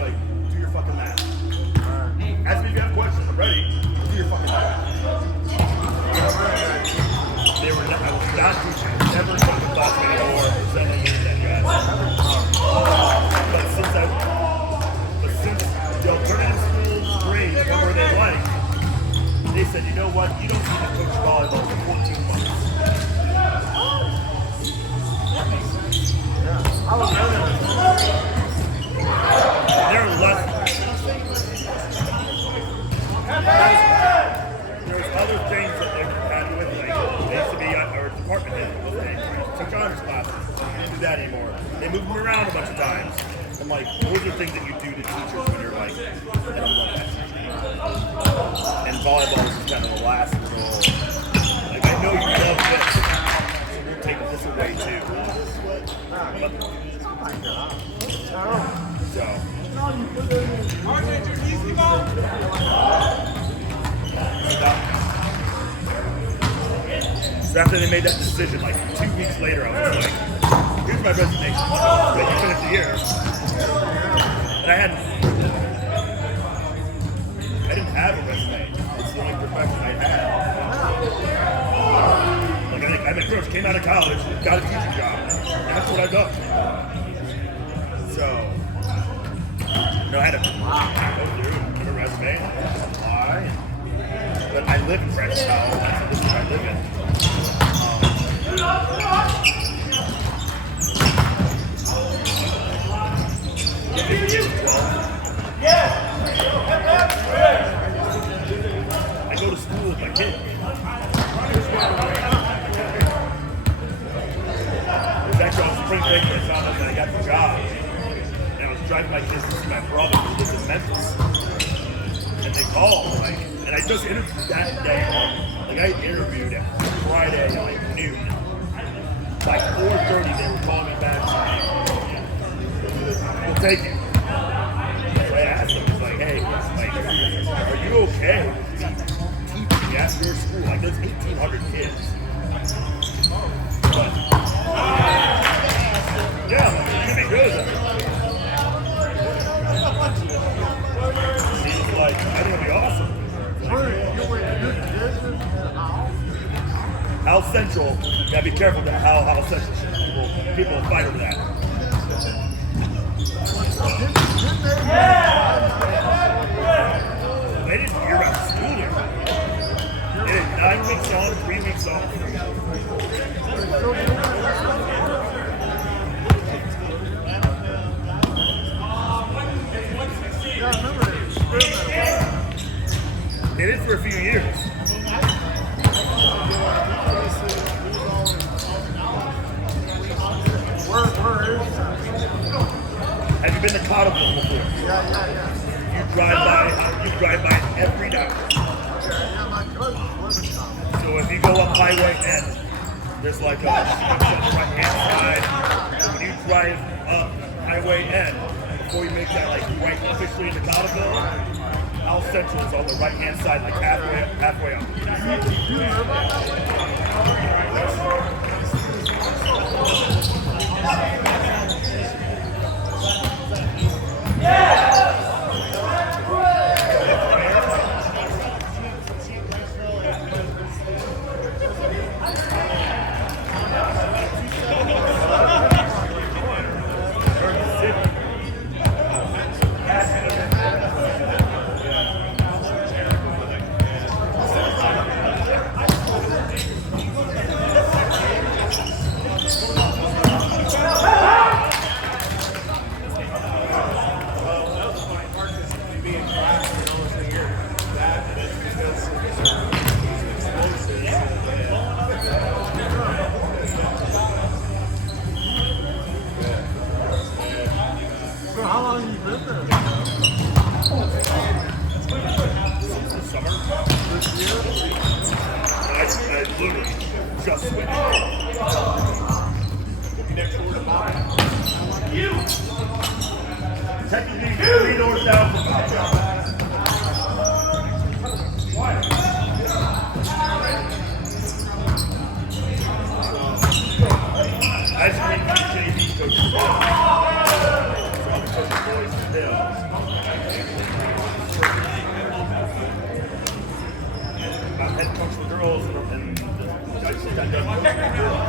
like, do your fucking math. Ask me if you have questions. I'm ready. Do your fucking math. They were not, I was not teaching. Never took a class anymore. Presenting me that guys. But since the alternative schools grades were where they like, they said, you know what? You don't need to coach volleyball for 14 months. I was They're less. There's other things that they're happy with, like they used to be our department head. They took honors classes. They didn't do that anymore. They moved them around a bunch of times. And like, those are things that you do to teachers when you're like, I don't want that teacher. And volleyball is kind of the last little. Like, I know you love this, so we'll take this away too. But, so. So after they made that decision, like 2 weeks later, I was like, here's my resignation. But you finished the year. And I didn't have a resume. It's the only profession I had. Like I'm a coach, came out of college, got a teaching job. That's what I've done. So, I had to go through, give a resume, apply. But I live in French Town, so this is where I live in. I go to school with my kid. It was actually on spring break when I found out that I got the job. And I was driving my kids to see my brother who lives in Memphis. And they called, like, and I just interviewed that day. Like, I interviewed at Friday at like noon. By 4:30, they were calling me back saying, we'll take you. So I asked them, like, hey, like, are you okay teaching at your school? Like, there's 1,800 kids. But, yeah, like, it's gonna be good. Seems like, I think it'll be awesome. House Central, you gotta be careful with how Central people will fight over that. They didn't hear about school year. They did 9 weeks on, 3 weeks off. They did for a few years. Have you been to Cottleville before? Yeah. You drive by every night. So if you go up Highway N, there's like a right-hand side. When you drive up Highway N, before you make that like right officially into Cottleville, House Central is on the right-hand side, like halfway up. Technically, 3 doors down from my job. I just think JV coaches. Hill. I'm head coach for girls, and I just got done coaching for girls.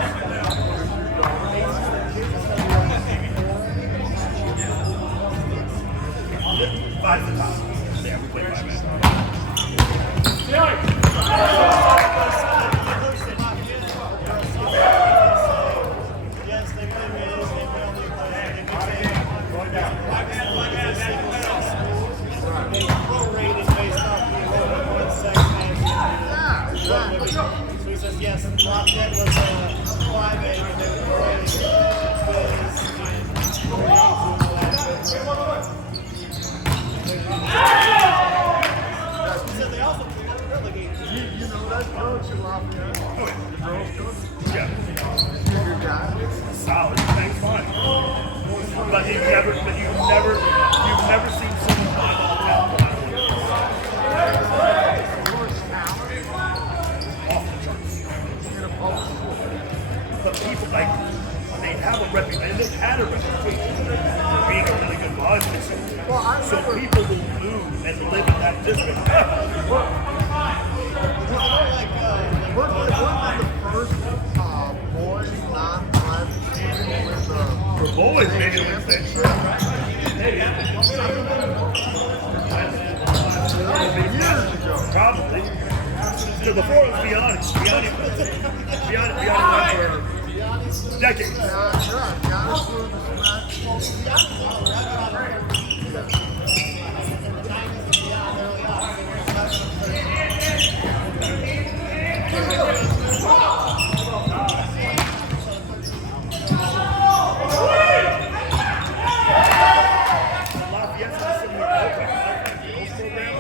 5 to top. Yeah, we play 5 minutes. Yes, they play race, they play prorated based off the enrollment sex So he says, yes, Lafayette was a 5A when they were growing because he said they also relegated. You know that coach in Lafayette? Oh, yeah. The girls coach? Yeah. Good guy. Solid. Thanks, fine. But you've never seen someone play all talent. Off the charts. In a public school. But people like they have a reputation. They've had a reputation for being a really good volleyball team. Well, I So remember people will move and live in that district. What was the first boys non-private school with For boys, maybe it was that. Maybe. years ago? Probably. So before it was Beyond went for decades. Yeah, Giannis was Lafayette's program,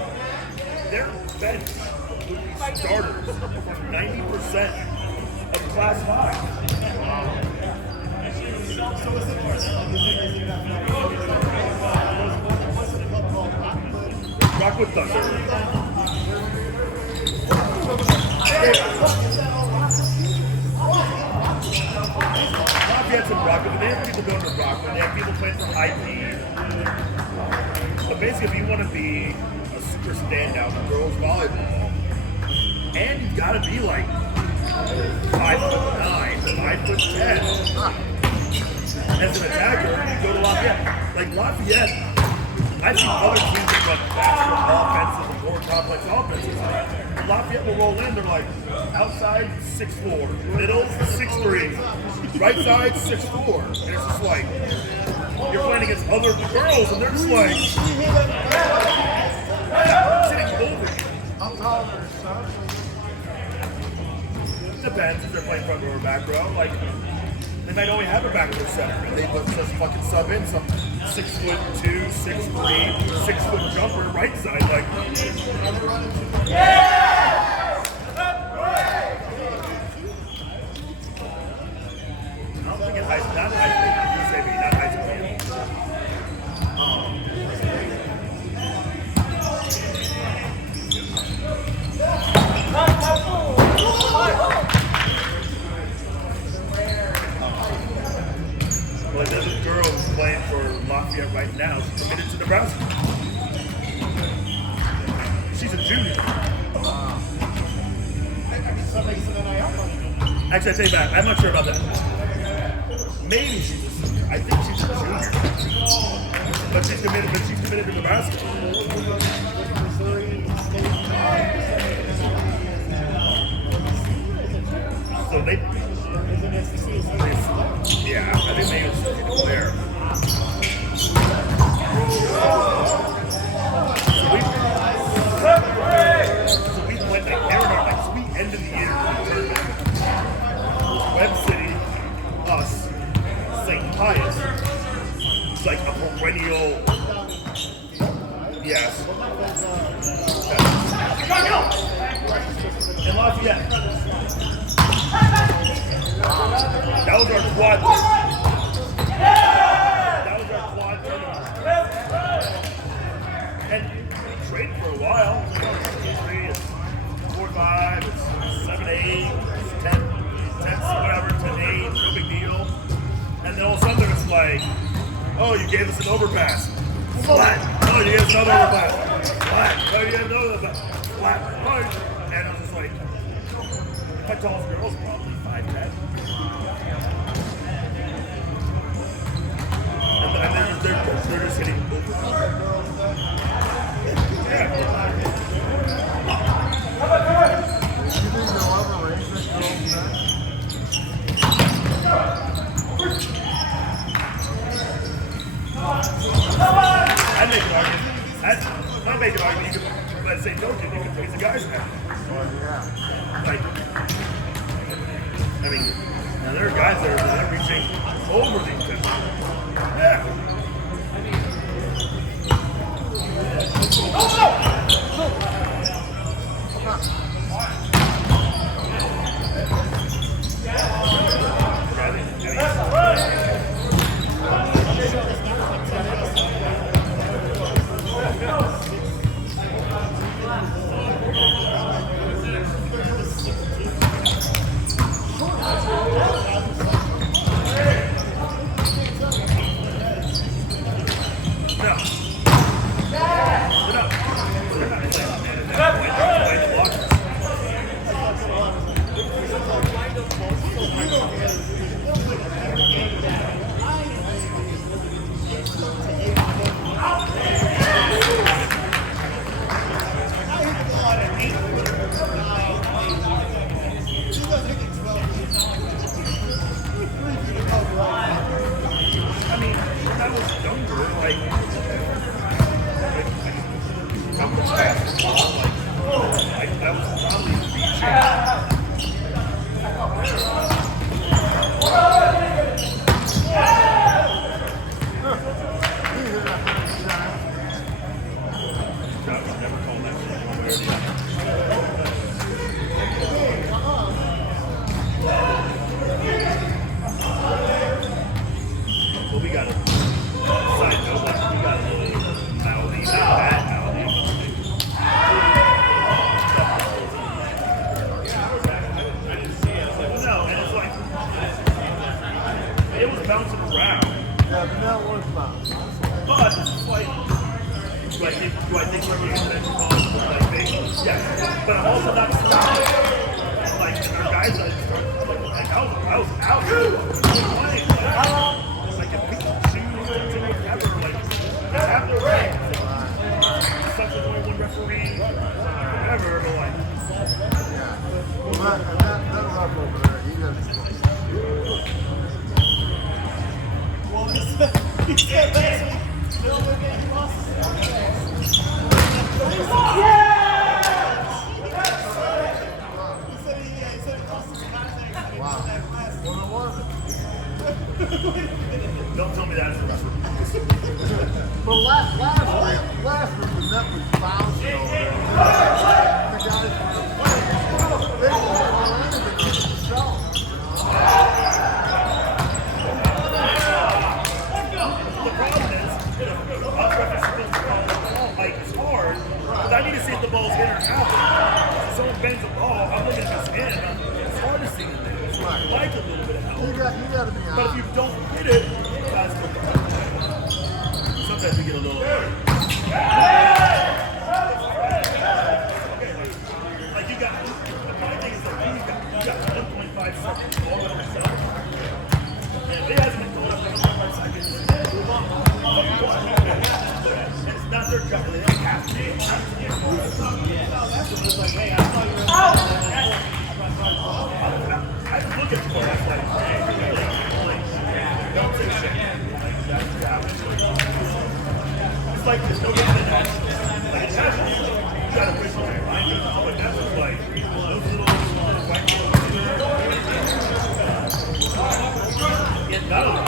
their bench would be starters for 90% of Class 5. So what's the first Rockwood Thunder. Lafayette's in Rockwood, but they have people going to Rockwood. They have people playing for high D. But basically, if you want to be a super standout in girls volleyball, and you've got to be like 5'9", 5'10", as an attacker, you go to Lafayette. Like Lafayette, I've seen other teams that run faster offenses and more complex offenses. Lafayette will roll in, they're like outside 6'4", middle 6'3", right side 6'4", and it's just like you're playing against other girls, and they're just like sitting over you. I'm taller than son. Depends if they're playing front row or back row. Like they might only have a back row center, and they just fucking sub in some 6'2", 6'3", 6-foot jumper right side. Like I don't think in high school, not high school, maybe not high school. Well, there's a girl who's playing for Lafayette right now. She's committed to Nebraska. She's a junior. Actually, I take it back. I'm not sure about that. Maybe she's a senior. I think she's a junior. But she's committed to Nebraska. So they yeah, I think maybe it's there. So we went like Aaron, like sweet end of the year tournament. Web City, us, St. Pius. It's like a perennial. Yes. And Lafayette. That was our quad. That was our quad tournament. And we traded for a while. It's 4-5, it's 7-8, it's 10, whatever, 10-8, no big deal. And then all of a sudden it's like, oh, you gave us an overpass. Flat. Oh, you get another flat. Flat. Oh, you get another flat. Flat. Oh, and I'm just like, my tallest girl's probably 5'10". And then they're just hitting. Yeah. You think they'll ever raise that girl's neck? I make an argument. I make an argument. You can, let's say, don't you can raise the guy's neck. Well, yeah. Like, I mean, now there are guys that are reaching over these things. Yeah. Don't tell me that. But last week the net was bouncing over there. The guys were playing. They didn't call anything to show. The problem is, like, it's hard, because I need to see if the ball's in or out. If someone bends the ball, I'm looking at this in. It's hard to see it. I like a little bit of help. You got to be honest. But if you don't hit it, guys look at it. Sometimes we get a little. Like you got, my thing is like you got 1.5 seconds all by yourself. And if it hasn't been going up for 1.5 seconds, move on. It's not their job. They have to. It's like, hey, I thought you were. I look at the ball like, don't say shit. It's like there's no getting in that. Like, it's happening. You gotta push on your line. But that's just like those little white boys. Get none of them.